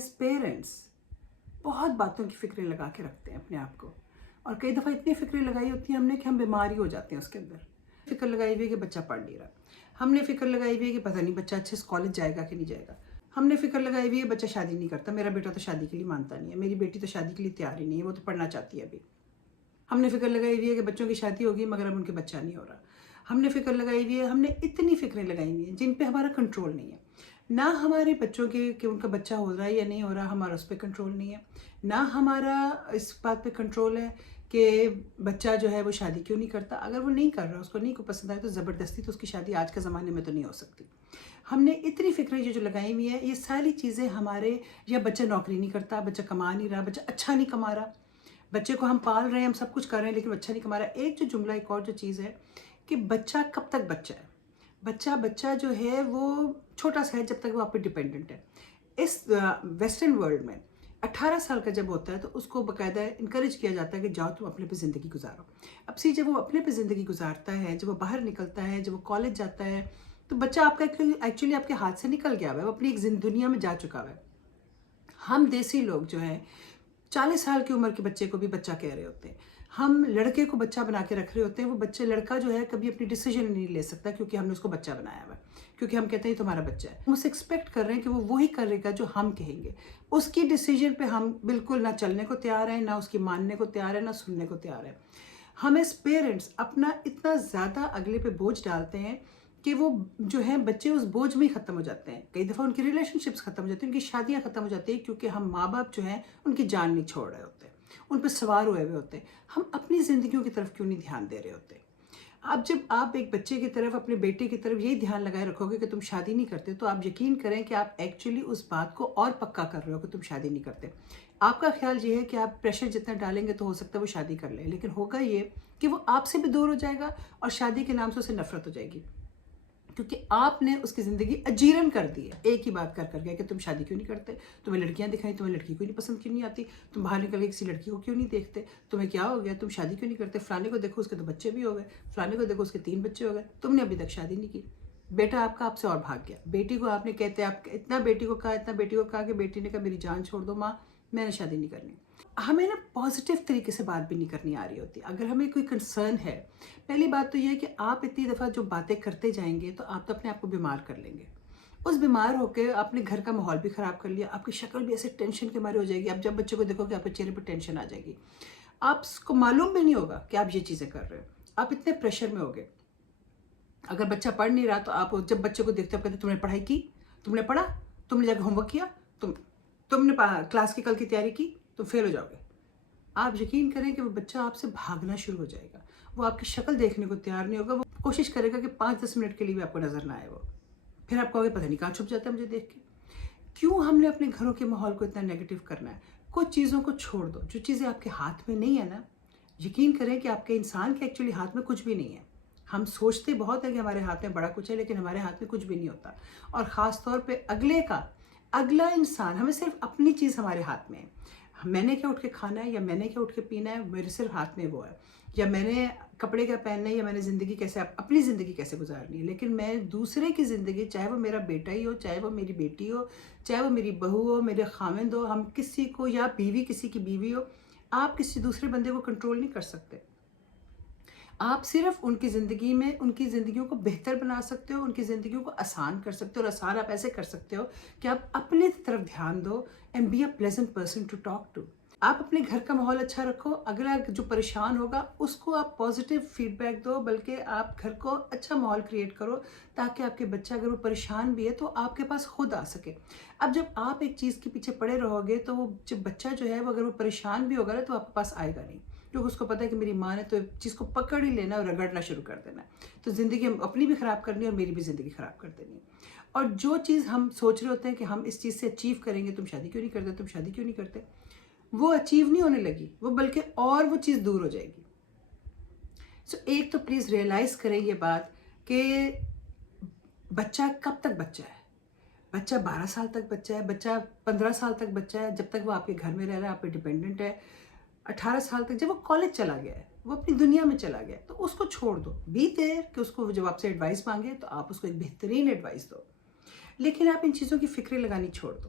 As parents بہت باتوں کی فکریں لگا کے رکھتے ہیں اپنے آپ کو، اور کئی دفعہ اتنی فکریں لگائی ہوتی ہیں ہم نے کہ ہم بیمار ہی ہو جاتے ہیں اس کے اندر. فکر لگائی ہوئی ہے کہ بچہ پڑھ نہیں رہا، ہم نے فکر لگائی ہوئی ہے کہ پتہ نہیں بچہ اچھے سے کالج جائے گا کہ نہیں جائے گا، ہم نے فکر لگائی ہوئی ہے بچہ شادی نہیں کرتا، میرا بیٹا تو شادی کے لیے مانتا نہیں ہے، میری بیٹی تو شادی کے لیے تیار ہی نہیں ہے، وہ تو پڑھنا چاہتی ہے ابھی. ہم نے فکر لگائی ہوئی ہے کہ بچوں کی شادی ہوگی مگر اب ان کے بچہ نہیں ہو رہا. ہم نے فکر لگائی ہوئی ہے، ہم نے اتنی فکریں لگائی ہوئی ہیں جن پہ ہمارا کنٹرول نہیں ہے. نہ ہمارے بچوں کے کہ ان کا بچہ ہو رہا ہے یا نہیں ہو رہا، ہمارا اس پہ کنٹرول نہیں ہے. نہ ہمارا اس بات پہ کنٹرول ہے کہ بچہ جو ہے وہ شادی کیوں نہیں کرتا. اگر وہ نہیں کر رہا، اس کو نہیں کو پسند آئے تو زبردستی تو اس کی شادی آج کے زمانے میں تو نہیں ہو سکتی. ہم نے اتنی فکریں جو لگائی ہوئی ہیں، یہ ساری چیزیں ہمارے، یا بچہ نوکری نہیں کرتا، بچہ کما نہیں رہا، بچہ اچھا نہیں کما رہا، بچے کو ہم پال رہے ہیں، ہم سب کچھ کر رہے ہیں لیکن بچہ نہیں کما رہا. ایک جو جملہ، ایک اور جو چیز ہے کہ بچہ کب تک بچہ ہے. بچہ جو ہے وہ چھوٹا سا ہے جب تک وہ آپ پہ ڈیپینڈنٹ ہے. اس ویسٹرن ورلڈ میں 18 سال کا جب ہوتا ہے تو اس کو باقاعدہ انکریج کیا جاتا ہے کہ جاؤ تم اپنے پہ زندگی گزارو. اب جب وہ اپنے پہ زندگی گزارتا ہے، جب وہ باہر نکلتا ہے، جب وہ کالج جاتا ہے، تو بچہ آپ کا ایکچولی آپ کے ہاتھ سے نکل گیا ہوا ہے، وہ اپنی ایک دنیا میں جا چکا ہوا ہے. ہم دیسی لوگ جو ہیں 40 سال کی عمر کے بچے کو بھی بچہ کہہ رہے ہوتے ہیں. ہم لڑکے کو بچہ بنا کے رکھ رہے ہوتے ہیں. وہ بچے، لڑکا جو ہے کبھی اپنی ڈیسیجن نہیں لے سکتا کیونکہ ہم نے اس کو بچہ بنایا ہوا ہے، کیونکہ ہم کہتے ہیں تمہارا بچہ ہے. ہم اسے ایکسپیکٹ کر رہے ہیں کہ وہ وہی کرے گا جو ہم کہیں گے. اس کی ڈیسیجن پہ ہم بالکل نہ چلنے کو تیار ہیں، نہ اس کی ماننے کو تیار ہے، نہ سننے کو تیار ہے. ہم ایز پیرنٹس اپنا اتنا زیادہ اگلے پہ بوجھ ڈالتے ہیں کہ وہ جو ہیں بچے اس بوجھ میں ہی ختم ہو جاتے ہیں. کئی دفعہ ان کی ریلیشن شپس ختم ہو جاتی ہیں، ان کی شادیاں ختم ہو جاتی ہیں کیونکہ ہم ماں باپ جو ہیں ان کی جان نہیں چھوڑ رہے ہوتے، ان پہ سوار ہوئے ہوتے ہیں. ہم اپنی زندگیوں کی طرف کیوں نہیں دھیان دے رہے ہوتے. اب جب آپ ایک بچے کی طرف، اپنے بیٹے کی طرف یہی دھیان لگائے رکھو گے کہ تم شادی نہیں کرتے، تو آپ یقین کریں کہ آپ ایکچولی اس بات کو اور پکا کر رہے ہو کہ تم شادی نہیں کرتے. آپ کا خیال یہ ہے کہ آپ پریشر جتنا ڈالیں گے تو ہو سکتا ہے وہ شادی کر لیں، لیکن ہوگا یہ کہ وہ آپ سے بھی دور ہو جائے گا اور شادی کے نام سے اسے نفرت ہو جائے گی، کیونکہ آپ نے اس کی زندگی اجیرن کر دی ہے ایک ہی بات کر کے کہ تم شادی کیوں نہیں کرتے، تمہیں لڑکیاں دکھائیں، تمہیں لڑکی کیوں نہیں پسند کیوں نہیں آتی، تم باہر نکل کے کسی لڑکی کو کیوں نہیں دیکھتے، تمہیں کیا ہو گیا، تم شادی کیوں نہیں کرتے، فلانے کو دیکھو اس کے تو بچے بھی ہو گئے، فلانے کو دیکھو اس کے 3 بچے ہو گئے، تم نے ابھی تک شادی نہیں کی. بیٹا آپ کا آپ سے اور بھاگ گیا. بیٹی کو آپ نے کہتے آپ اتنا بیٹی کو کہا کہ بیٹی نے کہا میری جان چھوڑ دو ماں، میں نے شادی نہیں کرنی. ہمیں نا پازیٹیو طریقے سے بات بھی نہیں کرنی آ رہی ہوتی. اگر ہمیں کوئی کنسرن ہے، پہلی بات تو یہ ہے کہ آپ اتنی دفعہ جو باتیں کرتے جائیں گے تو آپ تو اپنے آپ کو بیمار کر لیں گے. اس بیمار ہو کے آپ نے گھر کا ماحول بھی خراب کر لیا، آپ کی شکل بھی ایسے ٹینشن کے مارے ہو جائے گی. آپ جب بچے کو دیکھو گے آپ کے چہرے پہ ٹینشن آ جائے گی، آپ کو معلوم بھی نہیں ہوگا کہ آپ یہ چیزیں کر رہے ہو. آپ اتنے پریشر میں ہوگے. اگر بچہ پڑھ نہیں رہا تو آپ جب بچے کو دیکھتے ہو کہتے تم نے پڑھائی کی، تم نے پڑھا، تم نے جا کے ہوم ورک کیا، تم نے کلاس کی کل کی تیاری کی، تم فیل ہو جاؤ گے. آپ یقین کریں کہ وہ بچہ آپ سے بھاگنا شروع ہو جائے گا. وہ آپ کی شکل دیکھنے کو تیار نہیں ہوگا. وہ کوشش کرے گا کہ 5-10 منٹ کے لیے بھی آپ کو نظر نہ آئے. وہ پھر آپ کہو گے پتہ نہیں کہاں چھپ جاتا ہے مجھے دیکھ کے. کیوں ہم نے اپنے گھروں کے ماحول کو اتنا نیگیٹو کرنا ہے؟ کچھ چیزوں کو چھوڑ دو. جو چیزیں آپ کے ہاتھ میں نہیں ہے نا، یقین کریں کہ آپ کے انسان کے ایکچولی ہاتھ میں کچھ بھی نہیں ہے. ہم سوچتے بہت ہے کہ ہمارے ہاتھ میں بڑا کچھ ہے، لیکن ہمارے ہاتھ میں کچھ بھی نہیں ہوتا. اور خاص طور پہ اگلا انسان، ہمیں صرف اپنی چیز ہمارے ہاتھ میں ہے. میں نے کیا اٹھ کے کھانا ہے یا میں نے کیا اٹھ کے پینا ہے، میرے صرف ہاتھ میں وہ ہے. یا میں نے کپڑے کیا پہننا ہے، یا میں نے زندگی کیسے، اپنی زندگی کیسے گزارنی ہے. لیکن میں دوسرے کی زندگی، چاہے وہ میرا بیٹا ہی ہو، چاہے وہ میری بیٹی ہو، چاہے وہ میری بہو ہو، میرے خاوند ہو، ہم کسی کو، یا بیوی کسی کی بیوی ہو، آپ کسی دوسرے بندے کو کنٹرول نہیں کر سکتے. آپ صرف ان کی زندگی میں ان کی زندگیوں کو بہتر بنا سکتے ہو، ان کی زندگیوں کو آسان کر سکتے ہو. اور آسان آپ ایسے کر سکتے ہو کہ آپ اپنے طرف دھیان دو and be a pleasant person to talk to. آپ اپنے گھر کا ماحول اچھا رکھو. اگلا جو پریشان ہوگا اس کو آپ پازیٹیو فیڈ بیک دو، بلکہ آپ گھر کو اچھا ماحول کریٹ کرو تاکہ آپ کے بچہ اگر وہ پریشان بھی ہے تو آپ کے پاس خود آ سکے. اب جب آپ ایک چیز کے پیچھے پڑے رہو گے تو وہ جب بچہ جو ہے وہ اگر وہ پریشان بھی ہوگا نا تو آپ کے پاس آئے گا نہیں، کیونکہ اس کو پتہ ہے کہ میری ماں نے تو چیز کو پکڑ ہی لینا اور رگڑنا شروع کر دینا. تو زندگی ہم اپنی بھی خراب کرنی اور میری بھی زندگی خراب کر دینی. اور جو چیز ہم سوچ رہے ہوتے ہیں کہ ہم اس چیز سے اچیو کریں گے، تم شادی کیوں نہیں کرتے، تم شادی کیوں نہیں کرتے، وہ اچیو نہیں ہونے لگی، وہ بلکہ اور وہ چیز دور ہو جائے گی. سو ایک تو پلیز ریئلائز کریں یہ بات کہ بچہ کب تک بچہ ہے. بچہ 12 سال تک بچہ ہے، بچہ 15 سال تک بچہ ہے، جب تک وہ آپ کے گھر میں رہ رہا ہے، آپ پہ ڈیپینڈنٹ ہے. 18 سال تک جب وہ کالج چلا گیا ہے، وہ اپنی دنیا میں چلا گیا ہے، تو اس کو چھوڑ دو. بی دیر کہ اس کو جب آپ سے ایڈوائس مانگے تو آپ اس کو ایک بہترین ایڈوائس دو. لیکن آپ ان چیزوں کی فکریں لگانی چھوڑ دو.